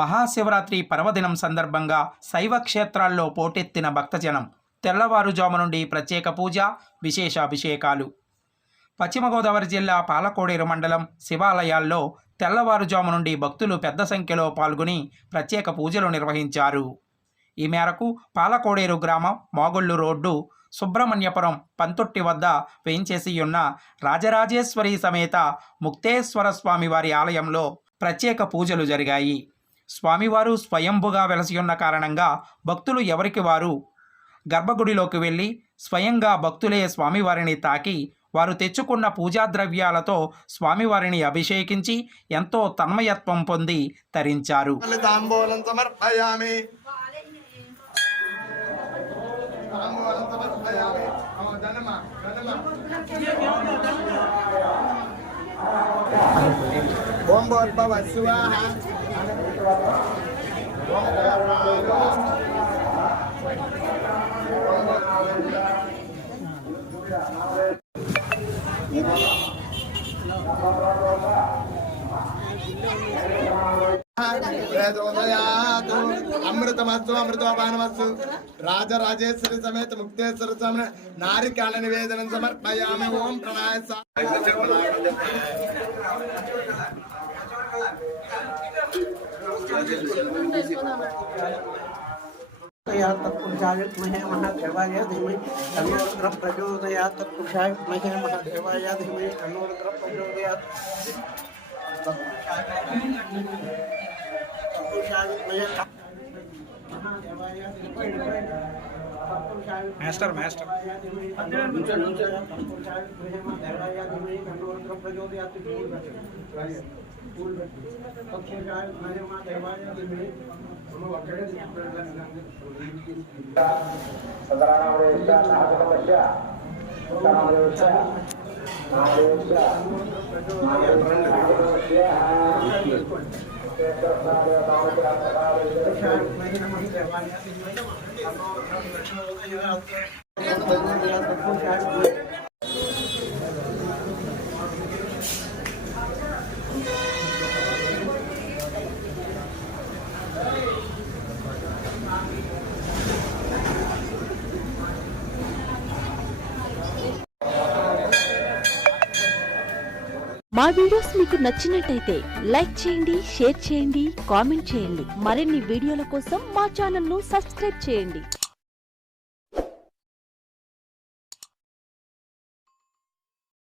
మహాశివరాత్రి పర్వదినం సందర్భంగా శైవ క్షేత్రాల్లో పోటెత్తిన భక్తజనం. తెల్లవారుజాము నుండి ప్రత్యేక పూజ, విశేష అభిషేకాలు. పశ్చిమ గోదావరి జిల్లా పాలకోడేరు మండలం శివాలయాల్లో తెల్లవారుజాము నుండి భక్తులు పెద్ద సంఖ్యలో పాల్గొని ప్రత్యేక పూజలు నిర్వహించారు. ఈ మేరకు పాలకోడేరు గ్రామం మాగుళ్ళు రోడ్డు సుబ్రహ్మణ్యపురం పంతొట్టి వద్ద వేయించేసి ఉన్న రాజరాజేశ్వరి సమేత ముక్తేశ్వర స్వామివారి ఆలయంలో ప్రత్యేక పూజలు జరిగాయి. స్వామివారు స్వయంభుగా వెలసియున్న కారణంగా భక్తులు ఎవరికి వారు గర్భగుడిలోకి వెళ్ళి స్వయంగా భక్తులే స్వామివారిని తాకి వారు తెచ్చుకున్న పూజా ద్రవ్యాలతో స్వామివారిని అభిషేకించి ఎంతో తన్మయత్వం పొంది తరించారు. ఓం భోర్భవ స్వాహ అమృతమస్తు అమృతోపానమస్తు. రాజరాజేశ్వరి సమేత ముక్తేశ్వర స్వామి నారికాళ నివేదనం సమర్పయామి. ఓం ప్రణాయ तत्पुरुषाय विद्महे महादेवाय धीमहि तन्नो रुद्रः प्रचोदयात्. तत्पुरुषाय विद्महे महादेवाय धीमहि तन्नो रुद्रः प्रचोदयात्. तत्पुरुषाय विद्महे महादेवाय धीमहि मास्टर तत्पुरुषाय विद्महे महादेवाय धीमहि तन्नो रुद्रः प्रचोदयात्. మా వీడియోస్ మీకు నచ్చినట్టయితే లైక్ చేయండి, షేర్ చేయండి, కామెంట్ చేయండి. మరిన్ని వీడియోల కోసం మా ఛానల్ ను సబ్స్క్రైబ్ చేయండి.